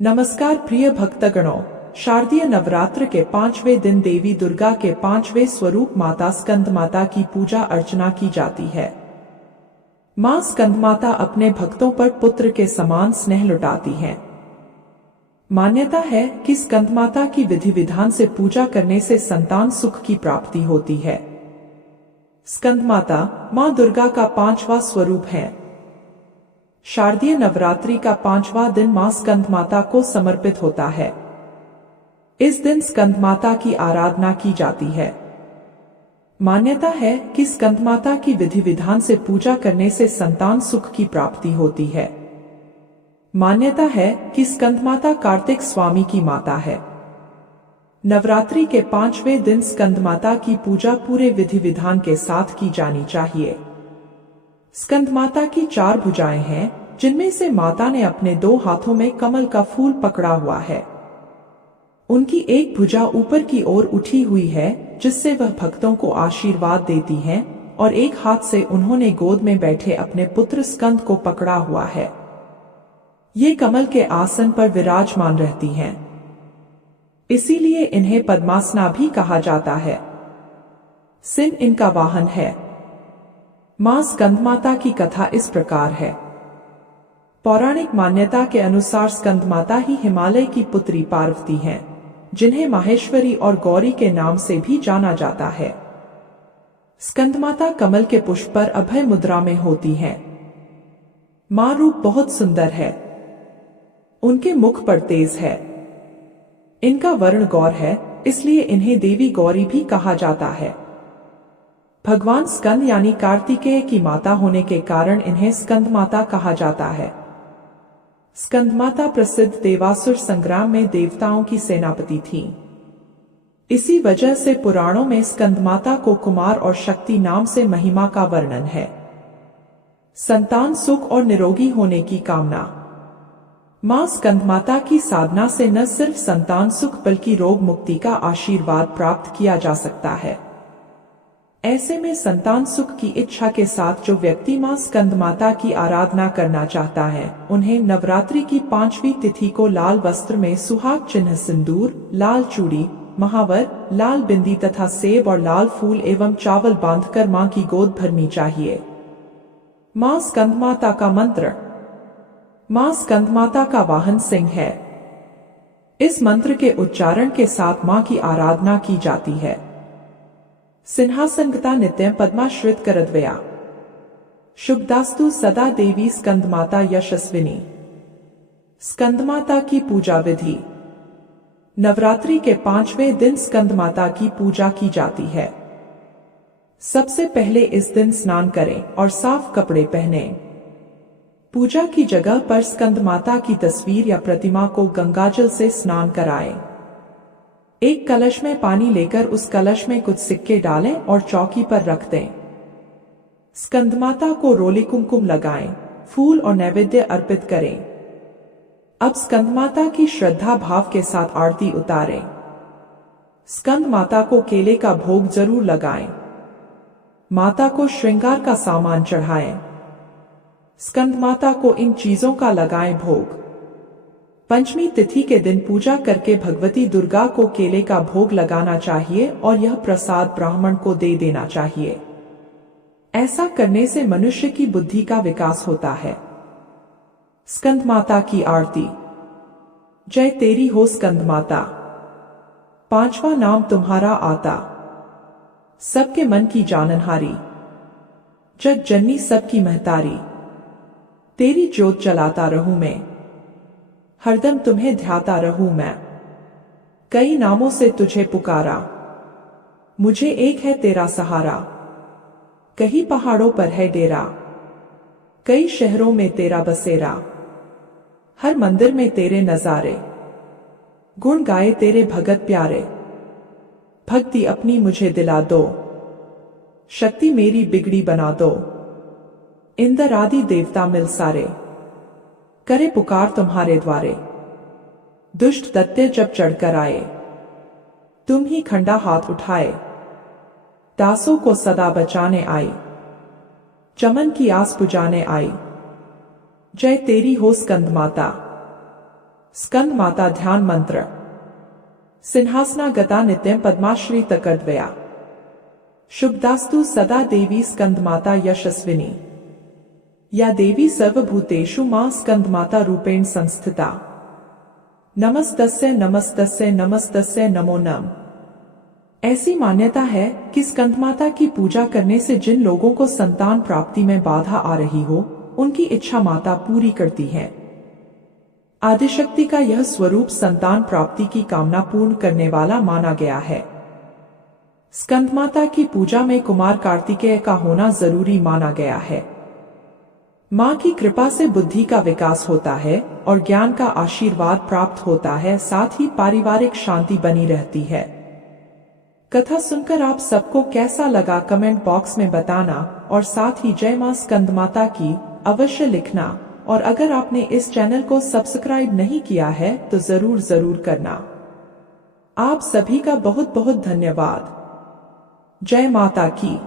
नमस्कार प्रिय भक्तगणों, शारदीय नवरात्र के 5वें दिन देवी दुर्गा के 5वें स्वरूप माता स्कंदमाता की पूजा अर्चना की जाती है। मां स्कंदमाता अपने भक्तों पर पुत्र के समान स्नेह लुटाती हैं। मान्यता है कि स्कंदमाता की विधि विधान से पूजा करने से संतान सुख की प्राप्ति होती है। स्कंदमाता मां दुर्गा का 5वां स्वरूप है। शारदीय नवरात्रि का 5वां दिन मां स्कंदमाता को समर्पित होता है। इस दिन स्कंदमाता की आराधना की जाती है। मान्यता है कि स्कंदमाता की विधि विधान से पूजा करने से संतान सुख की प्राप्ति होती है। मान्यता है कि स्कंदमाता कार्तिक स्वामी की माता है। नवरात्रि के 5वें दिन स्कंदमाता की पूजा पूरे विधि विधान के साथ की जानी चाहिए। स्कंदमाता की 4 भुजाएं हैं, जिनमें से माता ने अपने 2 हाथों में कमल का फूल पकड़ा हुआ है। उनकी एक भुजा ऊपर की ओर उठी हुई है, जिससे वह भक्तों को आशीर्वाद देती हैं, और एक हाथ से उन्होंने गोद में बैठे अपने पुत्र स्कंद को पकड़ा हुआ है। ये कमल के आसन पर विराजमान रहती हैं। इसीलिए इन्हें पद्मासना भी कहा जाता है। सिंह इनका वाहन है। मां स्कंदमाता की कथा इस प्रकार है। पौराणिक मान्यता के अनुसार स्कंदमाता ही हिमालय की पुत्री पार्वती हैं, जिन्हें माहेश्वरी और गौरी के नाम से भी जाना जाता है। स्कंदमाता कमल के पुष्प पर अभय मुद्रा में होती हैं। मां रूप बहुत सुंदर है। उनके मुख पर तेज है। इनका वर्ण गौर है, इसलिए इन्हें देवी गौरी भी कहा जाता है। भगवान स्कंद यानी कार्तिकेय की माता होने के कारण इन्हें स्कंदमाता कहा जाता है। स्कंदमाता प्रसिद्ध देवासुर संग्राम में देवताओं की सेनापति थीं। इसी वजह से पुराणों में स्कंदमाता को कुमार और शक्ति नाम से महिमा का वर्णन है। संतान सुख और निरोगी होने की कामना। मां स्कंदमाता की साधना से न सिर्फ संतान सुख बल्कि रोग मुक्ति का आशीर्वाद प्राप्त किया जा सकता है। ऐसे में संतान सुख की इच्छा के साथ जो व्यक्ति मां स्कंदमाता की आराधना करना चाहता है, उन्हें नवरात्रि की 5वीं तिथि को लाल वस्त्र में सुहाग चिन्ह सिंदूर, लाल चूड़ी, महावर, लाल बिंदी तथा सेब और लाल फूल एवं चावल बांधकर मां की गोद भरनी चाहिए। मां स्कंदमाता का मंत्र। मां स्कंदमाता का वाहन सिंह है। इस मंत्र के उच्चारण के साथ मां की आराधना की जाती है। सिंहासनगता नित्यं पद्माश्रित करद्वया। शुभदास्तु सदा देवी स्कंदमाता यशस्विनी। स्कंदमाता की पूजा विधि। नवरात्रि के 5वें दिन स्कंदमाता की पूजा की जाती है। सबसे पहले इस दिन स्नान करें और साफ कपड़े पहनें। पूजा की जगह पर स्कंदमाता की तस्वीर या प्रतिमा को गंगाजल से स्नान कराएं। एक कलश में पानी लेकर उस कलश में कुछ सिक्के डालें और चौकी पर रख दें। स्कंदमाता को रोली कुमकुम लगाएं, फूल और नैवेद्य अर्पित करें। अब स्कंदमाता की श्रद्धा भाव के साथ आरती उतारें। स्कंदमाता को केले का भोग जरूर लगाएं। माता को श्रृंगार का सामान चढ़ाएं। स्कंदमाता को इन चीजों का लगाएं भोग। पंचमी तिथि के दिन पूजा करके भगवती दुर्गा को केले का भोग लगाना चाहिए और यह प्रसाद ब्राह्मण को दे देना चाहिए। ऐसा करने से मनुष्य की बुद्धि का विकास होता है। स्कंदमाता की आरती। जय तेरी हो स्कंदमाता, 5वां नाम तुम्हारा आता। सबके मन की जाननहारी, जग जननी सबकी महतारी। तेरी ज्योत जलाता रहूं मैं, हरदम तुम्हें ध्याता रहूं मैं। कई नामों से तुझे पुकारा, मुझे एक है तेरा सहारा। कहीं पहाड़ों पर है डेरा, कई शहरों में तेरा बसेरा। हर मंदिर में तेरे नजारे, गुण गाए तेरे भगत प्यारे। भक्ति अपनी मुझे दिला दो, शक्ति मेरी बिगड़ी बना दो। इंद्र आदि देवता मिल सारे, करे पुकार तुम्हारे द्वारे। दुष्ट दैत्य जब चढ़कर आए, तुम ही खंडा हाथ उठाए। दासों को सदा बचाने आई, चमन की आस बुझाने आई। जय तेरी हो स्कंदमाता, स्कंद माता ध्यान मंत्र। सिंहासना गता नित्यं पद्माश्री तकर्दवया। शुभदास्तु सदा देवी स्कंद माता यशस्विनी। या देवी सर्वभूतेषु मां स्कंद माता रूपेण संस्थिता। नमस्तस्यै नमस्तस्यै नमस्तस्यै नमो नमः। ऐसी मान्यता है कि स्कंद माता की पूजा करने से जिन लोगों को संतान प्राप्ति में बाधा आ रही हो, उनकी इच्छा माता पूरी करती है। आदिशक्ति का यह स्वरूप संतान प्राप्ति की कामना पूर्ण करने वाला माना गया है। स्कंद माता की पूजा में कुमार कार्तिकेय का होना जरूरी माना गया है। मां की कृपा से बुद्धि का विकास होता है और ज्ञान का आशीर्वाद प्राप्त होता है, साथ ही पारिवारिक शांति बनी रहती है। कथा सुनकर आप सबको कैसा लगा कमेंट बॉक्स में बताना और साथ ही जय मां स्कंद माता की अवश्य लिखना। और अगर आपने इस चैनल को सब्सक्राइब नहीं किया है तो जरूर करना। आप सभी का बहुत बहुत धन्यवाद। जय माता की।